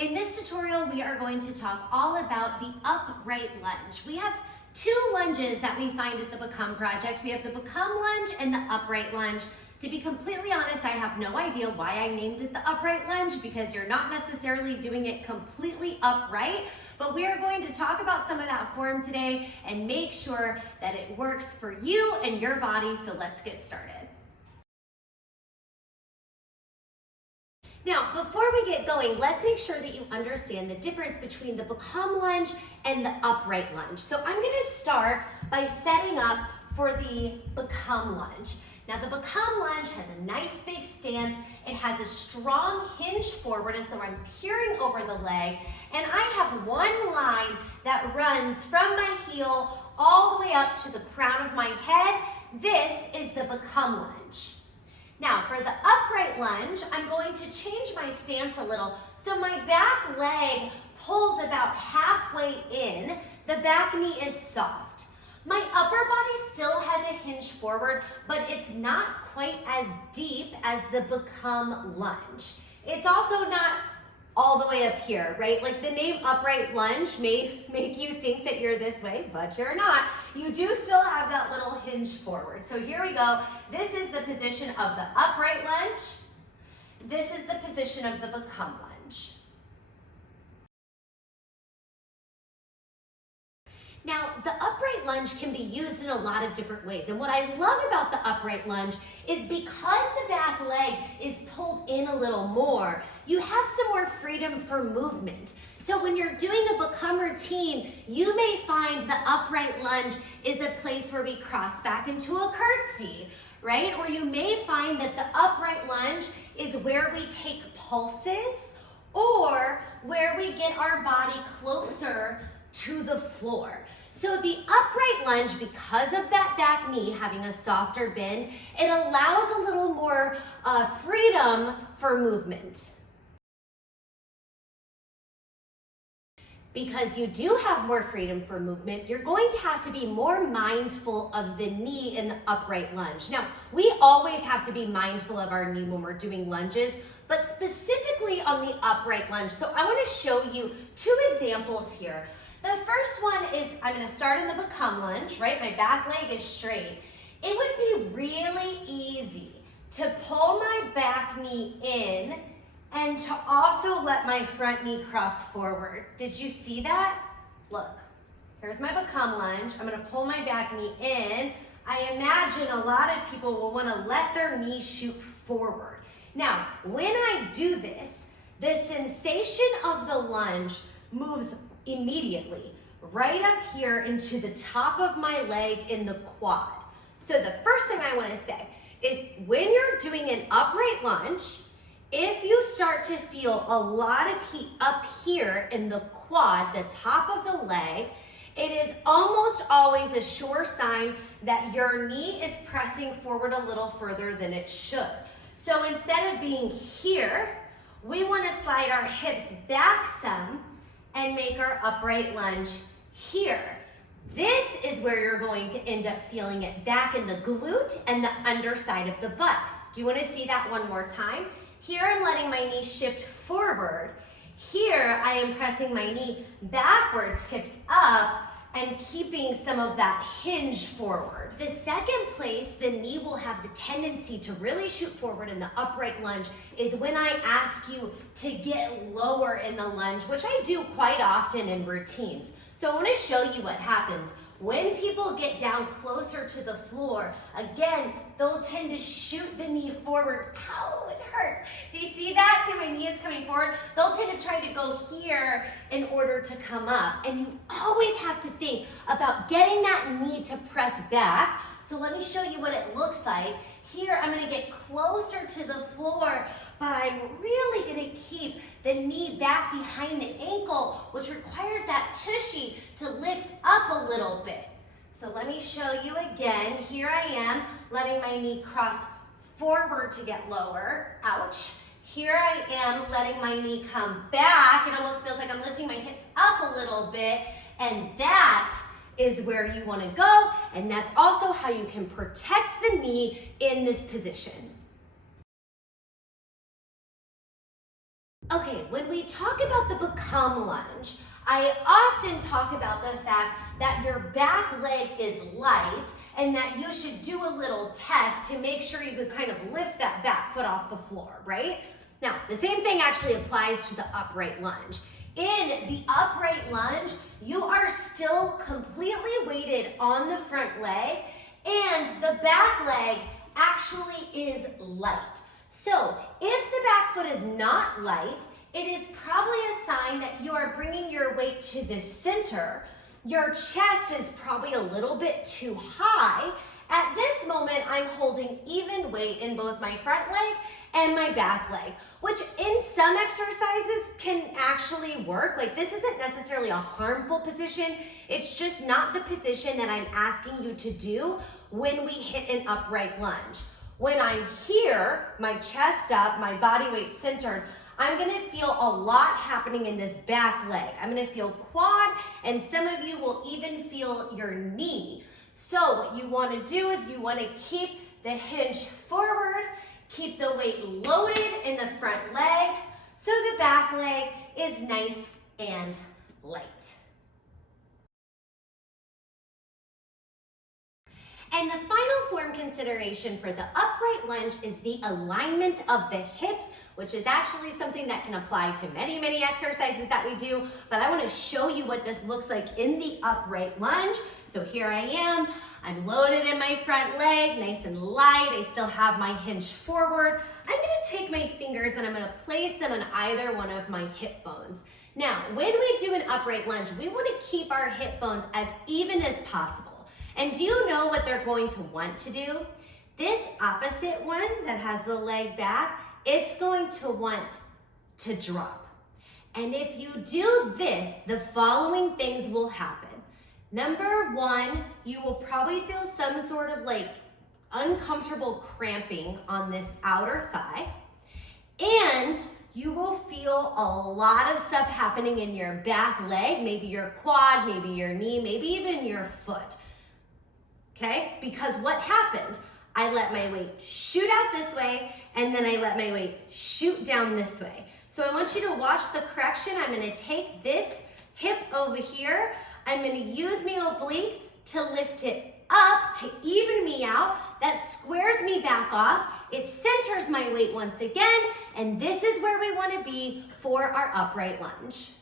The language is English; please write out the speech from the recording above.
In this tutorial, we are going to talk all about the upright lunge. We have two lunges that we find at the be.come project. We have the be.come lunge and the upright lunge. To be completely honest, I have no idea why I named it the upright lunge because you're not necessarily doing it completely upright, but we are going to talk about some of that form today and make sure that it works for you and your body, so let's get started. Now, before we get going, let's make sure that you understand the difference between the be.come lunge and the upright lunge. So I'm going to start by setting up for the be.come lunge. Now, the be.come lunge has a nice big stance. It has a strong hinge forward as though I'm peering over the leg, and I have one line that runs from my heel all the way up to the crown of my head. This is the be.come lunge. Now, for the upright lunge, I'm going to change my stance a little. So my back leg pulls about halfway in. The back knee is soft. My upper body still has a hinge forward, but it's not quite as deep as the be.come lunge. It's also not all the way up here, right? Like the name upright lunge may make you think that you're this way, but you're not. You do still have that little hinge forward. So here we go. This is the position of the upright lunge. This is the position of the be.come lunge. Now, the upright lunge can be used in a lot of different ways. And what I love about the upright lunge is because the back leg is pulled in a little more, you have some more freedom for movement. So when you're doing a be.come routine, you may find the upright lunge is a place where we cross back into a curtsy, right? Or you may find that the upright lunge is where we take pulses or where we get our body closer to the floor. So the upright lunge, because of that back knee having a softer bend, it allows a little more freedom for movement. Because you do have more freedom for movement, you're going to have to be more mindful of the knee in the upright lunge. Now, we always have to be mindful of our knee when we're doing lunges, but specifically on the upright lunge. So I want to show you two examples here. The first one is, I'm going to start in the be.come lunge, right? My back leg is straight. It would be really easy to pull my back knee in and to also let my front knee cross forward. Did you see that? Look, here's my be.come lunge. I'm going to pull my back knee in. I imagine a lot of people will want to let their knee shoot forward. Now, when I do this, the sensation of the lunge moves immediately right up here into the top of my leg in the quad. So the first thing I want to say is when you're doing an upright lunge, if you start to feel a lot of heat up here in the quad, the top of the leg, it is almost always a sure sign that your knee is pressing forward a little further than it should. So instead of being here, we want to slide our hips back some and make our upright lunge here. This is where you're going to end up feeling it back in the glute and the underside of the butt. Do you want to see that one more time? Here I'm letting my knee shift forward. Here I am pressing my knee backwards, hips up, and keeping some of that hinge forward. The second place the knee will have the tendency to really shoot forward in the upright lunge is when I ask you to get lower in the lunge, which I do quite often in routines. So I want to show you what happens. When people get down closer to the floor, again, they'll tend to shoot the knee forward. Ow, it hurts. Do you see that? See, my knee is coming forward. They'll tend to try to go here in order to come up. And you always have to think about getting that knee to press back. So let me show you what it looks like. Here, I'm going to get closer to the floor, but I'm really going to keep the knee back behind the ankle, which requires that tushy to lift up a little bit. So let me show you again. Here I am, letting my knee cross forward to get lower. Ouch. Here I am, letting my knee come back. It almost feels like I'm lifting my hips up a little bit, and that is where you want to go, and that's also how you can protect the knee in this position. Okay, when we talk about the become lunge, I often talk about the fact that your back leg is light and that you should do a little test to make sure you could kind of lift that back foot off the floor, right? Now, the same thing actually applies to the upright lunge. In the upright lunge, you are still completely weighted on the front leg and the back leg actually is light. So if the back foot is not light, it is probably a sign that you are bringing your weight to the center. Your chest is probably a little bit too high. At this moment, I'm holding even weight in both my front leg and my back leg, which in some exercises can actually work. Like, this isn't necessarily a harmful position. It's just not the position that I'm asking you to do when we hit an upright lunge. When I'm here, my chest up, my body weight centered, I'm gonna feel a lot happening in this back leg. I'm gonna feel quad, and some of you will even feel your knee. So what you wanna do is you wanna keep the hinge forward, keep the weight loaded in the front leg, so the back leg is nice and light. And the final form consideration for the upright lunge is the alignment of the hips, which is actually something that can apply to many, many exercises that we do, but I want to show you what this looks like in the upright lunge. So here I am, I'm loaded in my front leg, nice and light, I still have my hinge forward. I'm gonna take my fingers and I'm gonna place them on either one of my hip bones. Now, when we do an upright lunge, we want to keep our hip bones as even as possible. And do you know what they're going to want to do? This opposite one that has the leg back, it's going to want to drop. And if you do this, the following things will happen. Number one, you will probably feel some sort of like uncomfortable cramping on this outer thigh. And you will feel a lot of stuff happening in your back leg, maybe your quad, maybe your knee, maybe even your foot. Okay, because what happened, I let my weight shoot out this way, and then I let my weight shoot down this way. So I want you to watch the correction. I'm gonna take this hip over here. I'm gonna use my oblique to lift it up to even me out. That squares me back off. It centers my weight once again, and this is where we wanna be for our upright lunge.